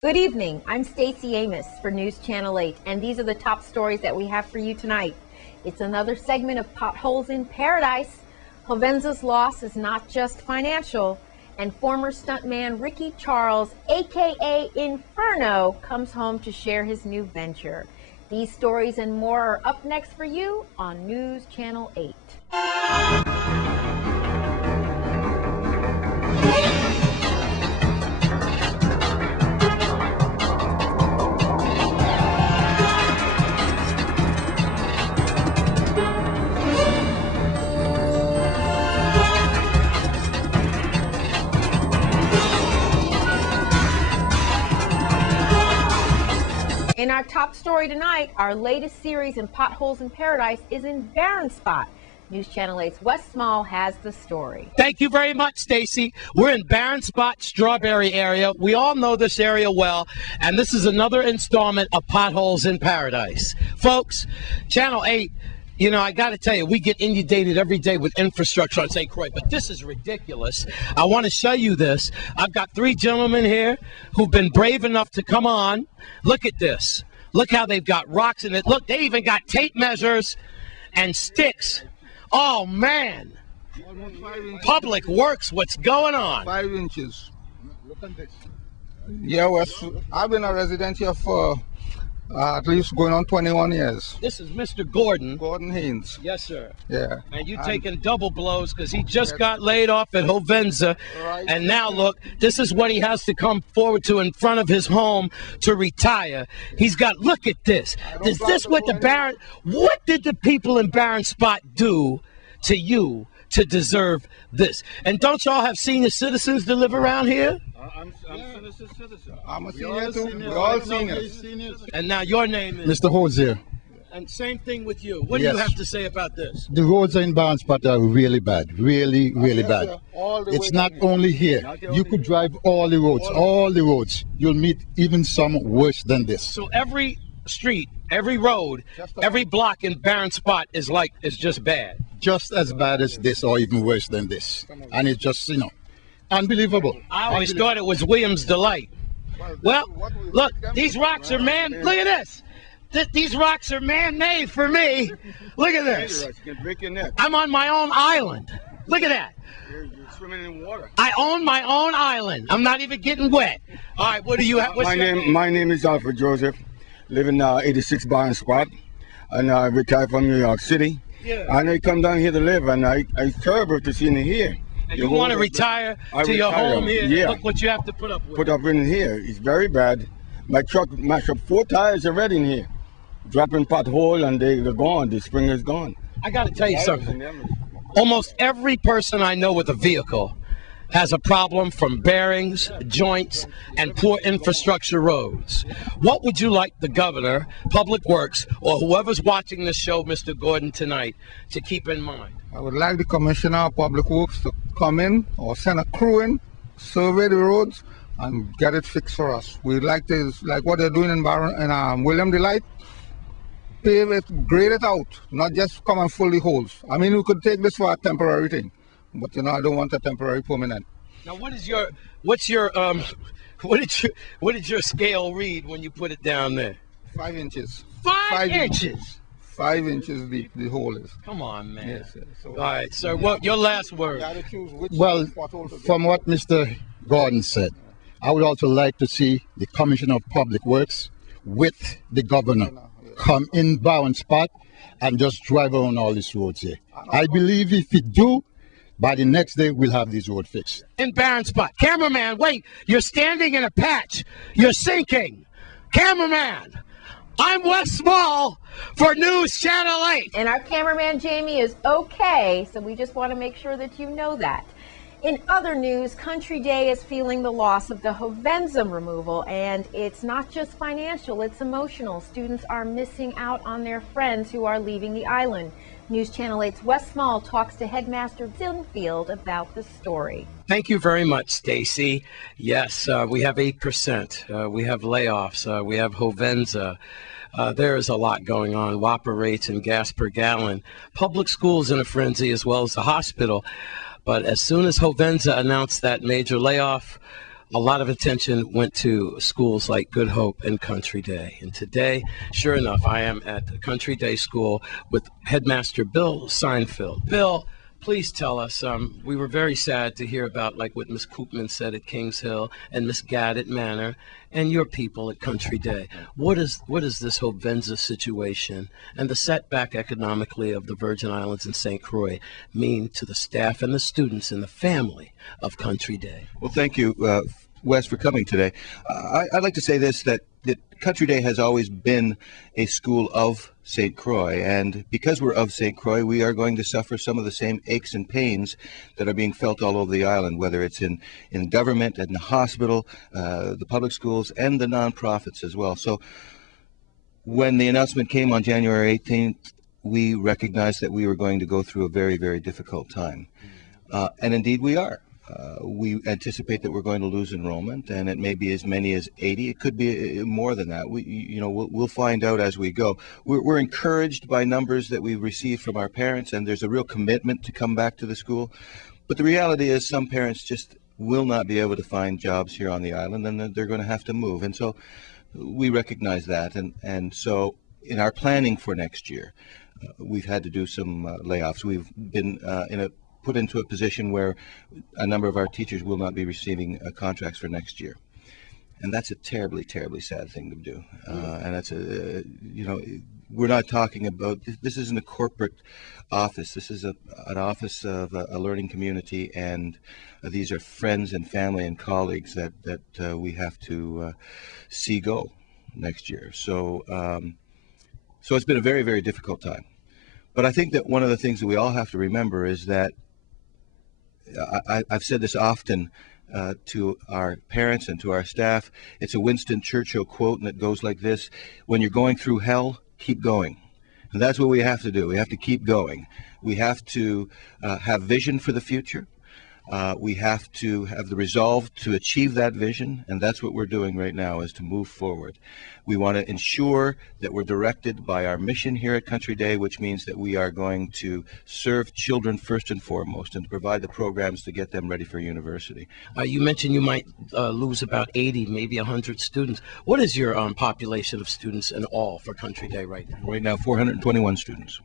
Good evening. I'm Stacey Amos for News Channel 8, and these are the top stories that we have for you tonight. It's another segment of Potholes in Paradise. Hovenza's loss is not just financial, and former stuntman Ricky Charles, aka Inferno, comes home to share his new venture. These stories and more are up next for you on News Channel 8. In our top story tonight, our latest series in Potholes in Paradise is in Barren Spot. News Channel 8's Wes Small has the story. Thank you very much, Stacy. We're in Barren Spot, Strawberry area. We all know this area well, and this is another installment of Potholes in Paradise. Folks, Channel 8, you know, I got to tell you, we get inundated every day with infrastructure on St. Croix, but this is ridiculous. I want to show you this. I've got three gentlemen here who've been brave enough to come on. Look at this. Look how they've got rocks in it. Look, they even got tape measures and sticks. Oh, man. Public Works, what's going on? 5 inches. Look at this. Yeah, Wes, I've been a resident here for at least going on 21 years. This is Mr. Gordon. Gordon Haynes. Yes, sir. Yeah. And you taking double blows because he just got laid off at Hovenza. Right. And now, look, this is what he has to come forward to in front of his home to retire. He's got, look at this. Is this what the Barren, what did the people in Barren Spot do to you to deserve this? And don't y'all have senior citizens that live around here? I'm citizen. I'm a senior too. We're all seniors. And now your name is? Mr. Hosier. And same thing with you. What do you have to say about this? The roads in Barren Spot are really bad, really bad. It's not only here. You could drive all the roads. You'll meet even some worse than this. So every street, every road, every block in Barren Spot is just bad. Just as bad as this or even worse than this. And it's just, you know, unbelievable. I always thought it was Williams Delight. Well, look, these rocks are look at this. These rocks are man-made for me. Look at this. I'm on my own island. Look at that. You're swimming in water. I own my own island. I'm not even getting wet. All right, what do you have? My name is Alfred Joseph. Live in 86 Barren Spot, and I retired from New York City. Yeah. And I come down here to live, and it's terrible to see me here. And you want to retire to your home here? Yeah. Look what you have to put up with. Put up in here. It's very bad. My truck mashed up 4 tires already in here. Dropping pothole and they're gone. The spring is gone. I got to tell you something. Almost every person I know with a vehicle has a problem from bearings, joints, and poor infrastructure roads. What would you like the governor, Public Works, or whoever's watching this show, Mr. Gordon, tonight, to keep in mind? I would like the Commissioner of Public Works to come in or send a crew in, survey the roads, and get it fixed for us. We'd like what they're doing in William Delight, pave it, grade it out, not just come and fill the holes. I mean, we could take this for a temporary thing, but you know, I don't want a temporary permanent. Now, what did your scale read when you put it down there? 5 inches. 5 inches. 5 inches deep the hole is. Come on, man. Yes, sir. So, all right, sir. What your last word? Well, from what Mr. Gordon said, I would also like to see the Commissioner of Public Works with the governor come in Barren Spot and just drive around all these roads here. I believe if we do, by the next day we'll have these roads fixed. In Barren Spot. Cameraman, wait, you're standing in a patch. You're sinking. Cameraman, I'm Wes Small for News Channel 8. And our cameraman Jamie is okay, so we just want to make sure that you know that. In other news, Country Day is feeling the loss of the Hovenza removal, and it's not just financial, it's emotional. Students are missing out on their friends who are leaving the island. News Channel 8's Wes Small talks to Headmaster Dinfield about the story. Thank you very much, Stacy. Yes, we have 8%. We have layoffs. We have Hovenza. There is a lot going on. Whopper rates and gas per gallon. Public schools in a frenzy as well as the hospital. But as soon as Hovenza announced that major layoff, a lot of attention went to schools like Good Hope and Country Day. And today, sure enough, I am at Country Day School with Headmaster Bill Seinfeld. Bill, please tell us, we were very sad to hear about like what Ms. Koopman said at Kings Hill and Ms. Gadd at Manor and your people at Country Day. What is this Hovenza situation and the setback economically of the Virgin Islands and St. Croix mean to the staff and the students and the family of Country Day? Well, thank you, Wes, for coming today. I'd like to say this, that Country Day has always been a school of St. Croix, and because we're of St. Croix, we are going to suffer some of the same aches and pains that are being felt all over the island, whether it's in government, in the hospital, the public schools, and the nonprofits as well. So when the announcement came on January 18th, we recognized that we were going to go through a very, very difficult time. And indeed we are. We anticipate that we're going to lose enrollment, and it may be as many as 80. It could be more than that. We'll find out as we go. We're encouraged by numbers that we've received from our parents, and there's a real commitment to come back to the school. But the reality is some parents just will not be able to find jobs here on the island, and they're going to have to move. And so we recognize that. And so in our planning for next year, we've had to do some layoffs. We've been put into a position where a number of our teachers will not be receiving contracts for next year. And that's a terribly, terribly sad thing to do. And that's we're not talking about, this isn't a corporate office. This is an office of a learning community, and these are friends and family and colleagues that we have to see go next year. So it's been a very, very difficult time. But I think that one of the things that we all have to remember is that I've said this often to our parents and to our staff. It's a Winston Churchill quote, and it goes like this: when you're going through hell, keep going. And that's what we have to do. We have to keep going. We have to have vision for the future. We have to have the resolve to achieve that vision, and that's what we're doing right now, is to move forward. We want to ensure that we're directed by our mission here at Country Day, which means that we are going to serve children first and foremost and to provide the programs to get them ready for university. You mentioned you might lose about 80, maybe 100 students. What is your population of students in all for Country Day right now? Right now, 421 students.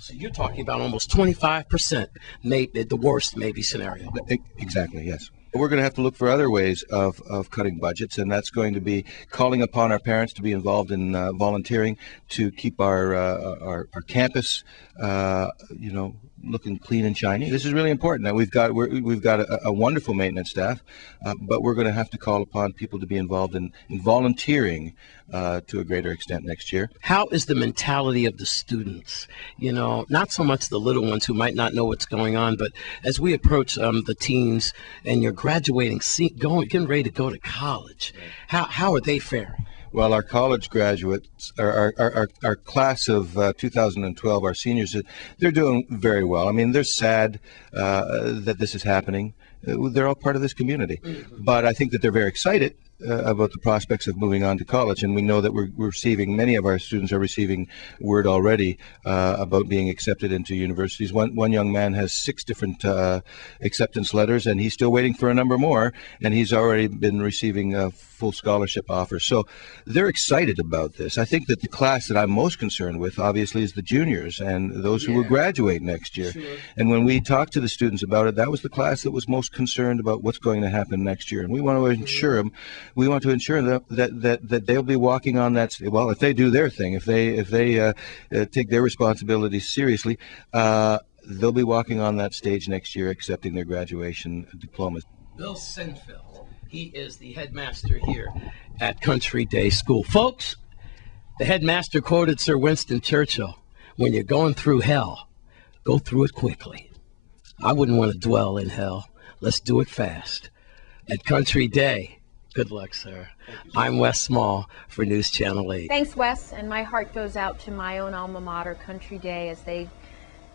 So you're talking about almost 25%, maybe the worst maybe scenario. Exactly, yes. We're going to have to look for other ways of cutting budgets, and that's going to be calling upon our parents to be involved in volunteering to keep our campus, looking clean and shiny. This is really important. Now we've got a wonderful maintenance staff, but we're going to have to call upon people to be involved in volunteering to a greater extent next year. How is the mentality of the students? Not so much the little ones who might not know what's going on, but as we approach the teens and you're graduating, getting ready to go to college, how are they faring? Well, our college graduates, our class of 2012, our seniors, they're doing very well. I mean, they're sad that this is happening. They're all part of this community. But I think that they're very excited about the prospects of moving on to college, and we know that we're receiving, many of our students are receiving word already about being accepted into universities. One young man has 6 different acceptance letters, and he's still waiting for a number more, and he's already been receiving full scholarship offers. So they're excited about this. I think that the class that I'm most concerned with, obviously, is the juniors and those who will graduate next year. Sure. And when we talked to the students about it, that was the class that was most concerned about what's going to happen next year. And we want to ensure them, that they'll be walking on that. Well, if they do their thing, if they take their responsibilities seriously, they'll be walking on that stage next year, accepting their graduation diplomas. Bill Seinfeld. He is the headmaster here at Country Day School. Folks, the headmaster quoted Sir Winston Churchill, when you're going through hell, go through it quickly. I wouldn't want to dwell in hell. Let's do it fast. At Country Day, good luck, sir. I'm Wes Small for News Channel 8. Thanks, Wes, and my heart goes out to my own alma mater, Country Day, as they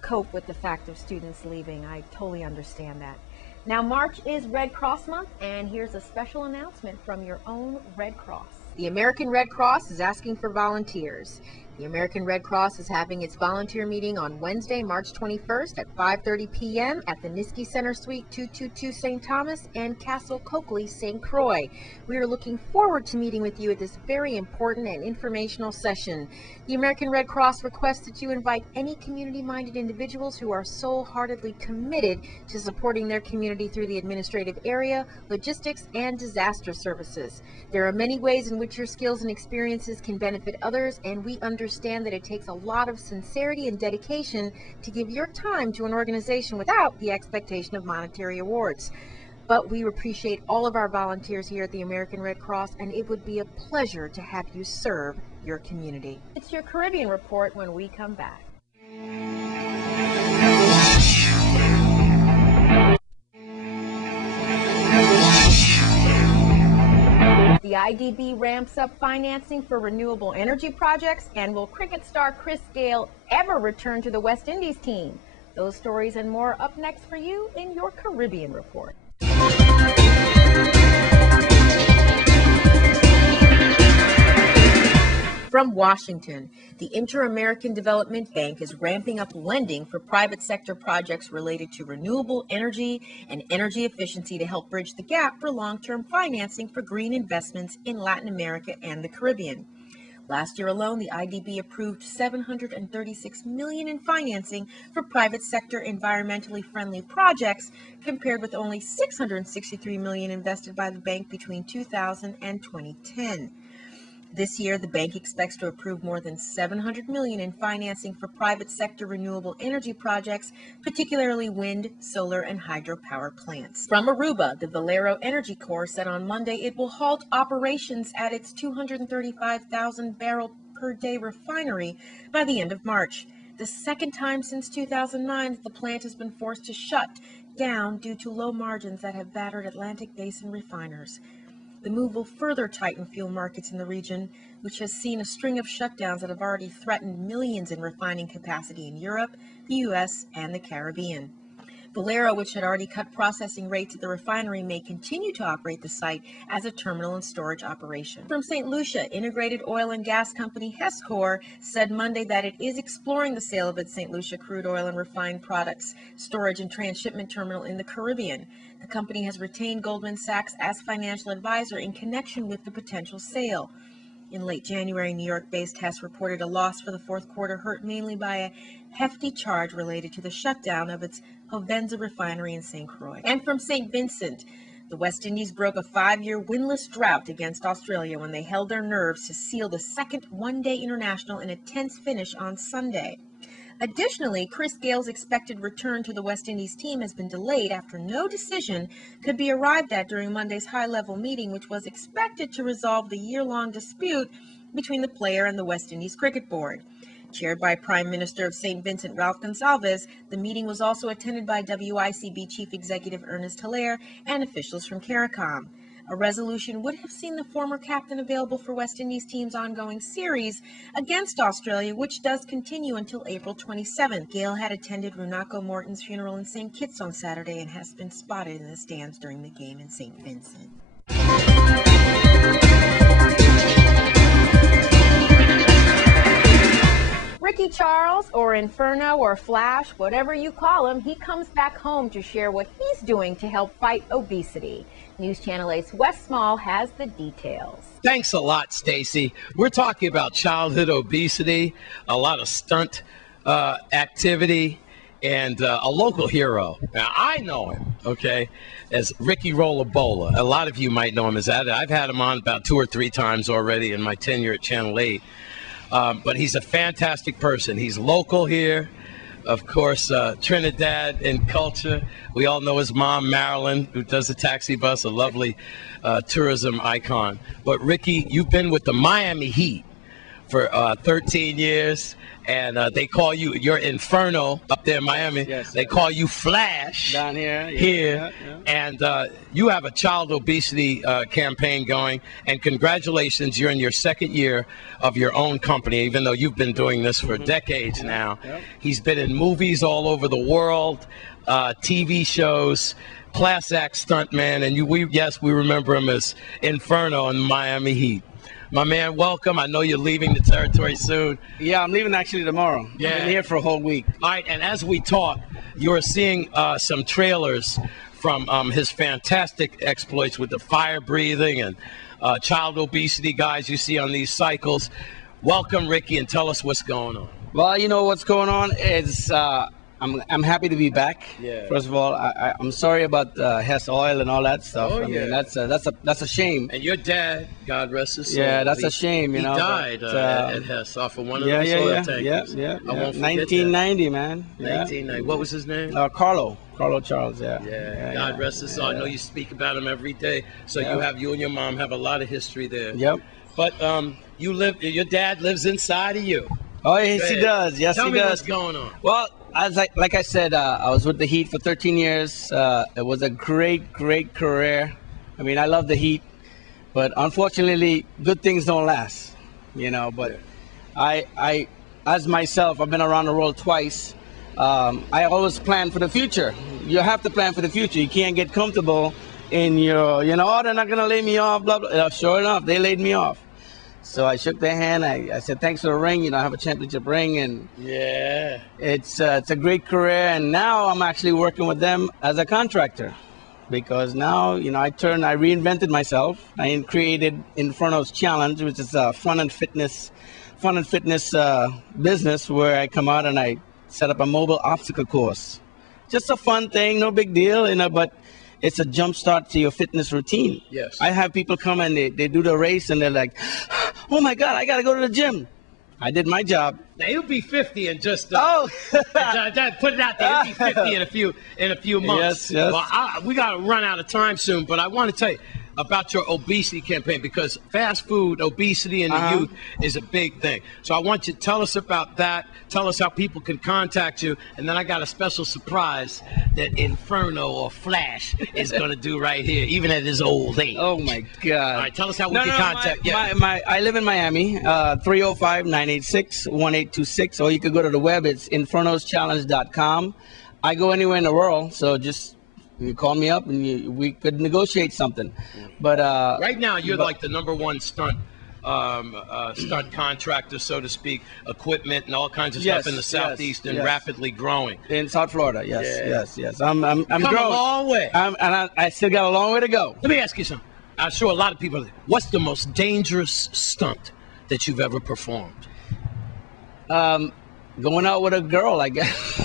cope with the fact of students leaving. I totally understand that. Now, March is Red Cross Month, and here's a special announcement from your own Red Cross. The American Red Cross is asking for volunteers. The American Red Cross is having its volunteer meeting on Wednesday, March 21st at 5:30 p.m. at the Niski Center Suite 222 St. Thomas and Castle Coakley, St. Croix. We are looking forward to meeting with you at this very important and informational session. The American Red Cross requests that you invite any community-minded individuals who are soul-heartedly committed to supporting their community through the administrative area, logistics, and disaster services. There are many ways in which your skills and experiences can benefit others, and we understand that it takes a lot of sincerity and dedication to give your time to an organization without the expectation of monetary awards. But we appreciate all of our volunteers here at the American Red Cross, and it would be a pleasure to have you serve your community. It's your Caribbean Report when we come back. The IDB ramps up financing for renewable energy projects, and will cricket star Chris Gayle ever return to the West Indies team? Those stories and more up next for you in your Caribbean Report. From Washington, the Inter-American Development Bank is ramping up lending for private sector projects related to renewable energy and energy efficiency to help bridge the gap for long-term financing for green investments in Latin America and the Caribbean. Last year alone, the IDB approved $736 million in financing for private sector environmentally friendly projects, compared with only $663 million invested by the bank between 2000 and 2010. This year, the bank expects to approve more than $700 million in financing for private sector renewable energy projects, particularly wind, solar, and hydropower plants. From Aruba, the Valero Energy Corps said on Monday it will halt operations at its 235,000 barrel per day refinery by the end of March. The second time since 2009 that the plant has been forced to shut down due to low margins that have battered Atlantic Basin refiners. The move will further tighten fuel markets in the region, which has seen a string of shutdowns that have already threatened millions in refining capacity in Europe, the U.S., and the Caribbean. Valero, which had already cut processing rates at the refinery, may continue to operate the site as a terminal and storage operation. From St. Lucia, integrated oil and gas company Hescor said Monday that it is exploring the sale of its St. Lucia crude oil and refined products storage and transshipment terminal in the Caribbean. The company has retained Goldman Sachs as financial advisor in connection with the potential sale. In late January, New York-based Hess reported a loss for the fourth quarter, hurt mainly by a hefty charge related to the shutdown of its Hovensa refinery in St. Croix. And from St. Vincent, the West Indies broke a 5-year winless drought against Australia when they held their nerves to seal the second one-day international in a tense finish on Sunday. Additionally, Chris Gayle's expected return to the West Indies team has been delayed after no decision could be arrived at during Monday's high-level meeting, which was expected to resolve the year-long dispute between the player and the West Indies Cricket Board. Chaired by Prime Minister of St. Vincent Ralph Gonsalves, the meeting was also attended by WICB Chief Executive Ernest Hilaire and officials from CARICOM. A resolution would have seen the former captain available for West Indies team's ongoing series against Australia, which does continue until April 27th. Gayle had attended Runako Morton's funeral in St. Kitts on Saturday and has been spotted in the stands during the game in St. Vincent. Ricky Charles, or Inferno, or Flash, whatever you call him, he comes back home to share what he's doing to help fight obesity. News Channel 8's Wes Small has the details. Thanks a lot, Stacy. We're talking about childhood obesity, a lot of stunt activity, and a local hero. Now, I know him, okay, as Ricky Rollabola. A lot of you might know him as that. I've had him on about 2 or 3 times already in my tenure at Channel 8. But he's a fantastic person. He's local here. Of course, Trinidad in culture. We all know his mom, Marilyn, who does the taxi bus, a lovely tourism icon. But Ricky, you've been with the Miami Heat for 13 years. And they call you, you're Inferno up there in Miami. Yes. They call you Flash down here. Yeah. And you have a child obesity campaign going. And congratulations, you're in your 2nd year of your own company, even though you've been doing this for decades now. Yep. He's been in movies all over the world, TV shows, class act stuntman, and we remember him as Inferno in Miami Heat. My man, welcome. I know you're leaving the territory soon. Yeah, I'm leaving actually tomorrow. Yeah. I've been here for a whole week. All right, and as we talk, you're seeing some trailers from his fantastic exploits with the fire breathing and child obesity guys you see on these cycles. Welcome, Ricky, and tell us what's going on. Well, you know what's going on is I'm happy to be back. Yeah. First of all, I'm sorry about Hess Oil and all that stuff. Oh, I mean, yeah. that's a shame. And your dad, God rest his soul. Yeah, that's a shame. You know, he died but, at Hess off of one of those oil tankers. Yeah. I won't forget 1990, man. 1990. What was his name? Carlo Charles. Yeah. God rest his soul. I know you speak about him every day. So you and your mom have a lot of history there. Yep. But your dad lives inside of you. Oh, yes, he does. Yes, Tell he me does. what's going on. Well, like I said, I was with the Heat for 13 years. It was a great career. I mean, I love the Heat, but unfortunately, good things don't last. You know, but I as myself, I've been around the world twice. I always plan for the future. You have to plan for the future. You can't get comfortable in your, oh, they're not gonna lay me off, blah blah. Sure enough, they laid me off. So I shook their hand. I said, thanks for the ring. I have a championship ring, and yeah, it's a great career. And now I'm actually working with them as a contractor, because now I reinvented myself. I created Inferno's Challenge, which is a fun and fitness business where I come out and I set up a mobile obstacle course. Just a fun thing, no big deal, but it's a jump start to your fitness routine. Yes. I have people come and they do the race and they're like, oh my God, I got to go to the gym. I did my job. Now he'll be 50 in just put it out there. He'll be 50 in a few months. Yes. Well, we got to run out of time soon, but I want to tell you about your obesity campaign, because fast food obesity in the youth is a big thing. So I want you to tell us about that. Tell us how people can contact you, and then I got a special surprise that Inferno or Flash is going to do right here, even at his old age. Oh my God! All right, tell us how we can contact you. I live in Miami, 305-986-1826, or you could go to the web. It's infernoschallenge.com. I go anywhere in the world, so just you call me up and we could negotiate something. But right now you're like the #1 stunt contractor, so to speak, equipment and all kinds of stuff in the Southeast and rapidly growing. In South Florida, yes. I'm growing. Come a long way. I still got a long way to go. Let me ask you something. I'm sure a lot of people. What's the most dangerous stunt that you've ever performed? Going out with a girl, I guess.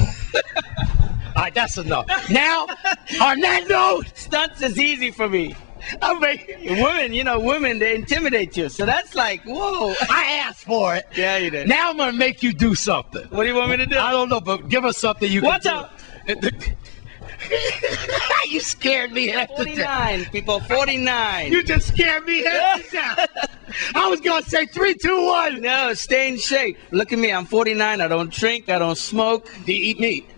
All right, that's enough. Now, on that note, stunts is easy for me. I mean, women, they intimidate you. So that's like, whoa. I asked for it. Yeah, you did. Now I'm going to make you do something. What do you want me to do? I don't know, but give us something you can do. Watch out. You scared me half to death. 49, people, 49. You just scared me half to death. I was going to say 3, 2, 1. No, stay in shape. Look at me. I'm 49. I don't drink. I don't smoke. Do you eat meat?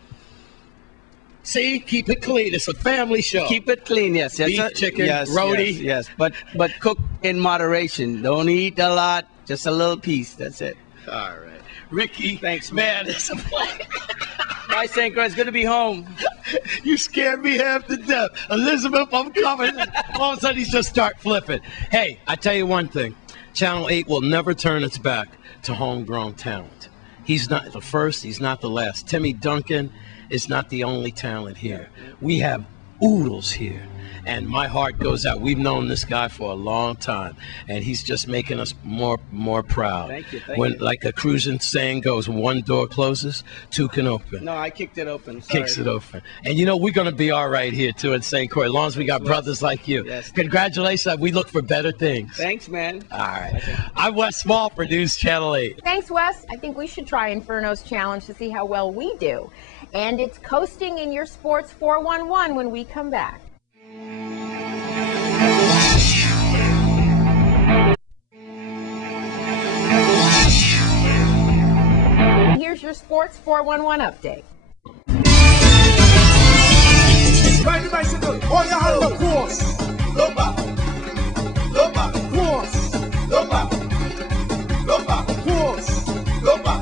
See, keep it clean. It's a family show. Keep it clean, yes. Beef, chicken, roti. Yes. But cook in moderation. Don't eat a lot. Just a little piece. That's it. All right. Ricky. Thanks, man. It's a pleasure. Bye, St. Croix. It's good to be home. You scared me half to death. Elizabeth, I'm coming. All of a sudden, he just start flipping. Hey, I tell you one thing. Channel 8 will never turn its back to homegrown talent. He's not the first. He's not the last. Timmy Duncan is not the only talent here. We have oodles here, and my heart goes out. We've known this guy for a long time, and he's just making us more proud. Thank you. Like a cruising saying goes, one door closes, 2 can open. No, I kicked it open. Sorry. Kicks it open. And we're going to be all right here, too, in St. Croix, as long as we got brothers like you. Yes. Congratulations. We look for better things. Thanks, man. All right. I'm Wes Small for News Channel 8. Thanks, Wes. I think we should try Inferno's Challenge to see how well we do. And it's coasting in your sports 411 when we come back. Here's your sports 411 update. Ride the bicycle, all your hands up, course. Look back, course. Look back, course. Look back, course. Look back.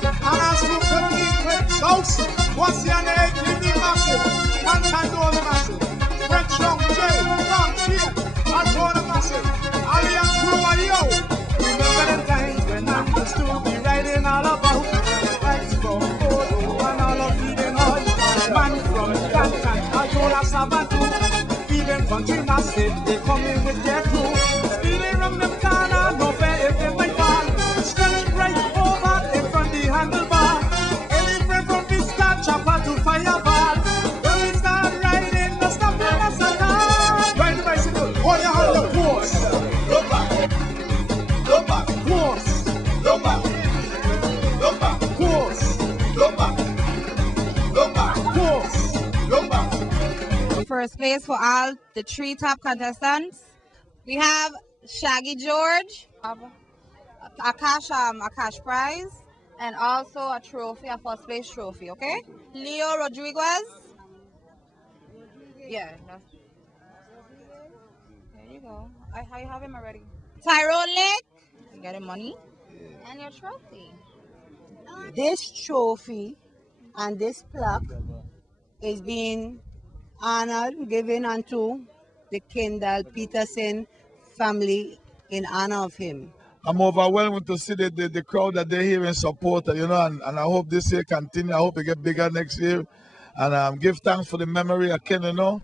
And as you put the French house, what's your name? You need massive. One time, do the massive. French long. country not safe. They coming with their crew. Speeding around them corner, no fair if they might fall. Stretch right over in front the handlebar. Any friend from Vista, chopper to fireball. When we start riding, no stop them us at all. Ride the bicycle, hold your hand up, course. Look back, look back, course. Look back, look back, course. Look back, look back, course. Look back. First place for all the 3 top contestants. We have Shaggy George, a cash prize, and also a trophy, a first place trophy, okay? Leo Rodriguez. Yeah. There you go. I have him already. Tyrone Lake. You got him money. And your trophy. This trophy and this plaque is being honored, given unto the Kendall Peterson family in honor of him. I'm overwhelmed to see the crowd that they're here in support, you know, and I hope this year continue. I hope it get bigger next year. And give thanks for the memory of Ken, you know.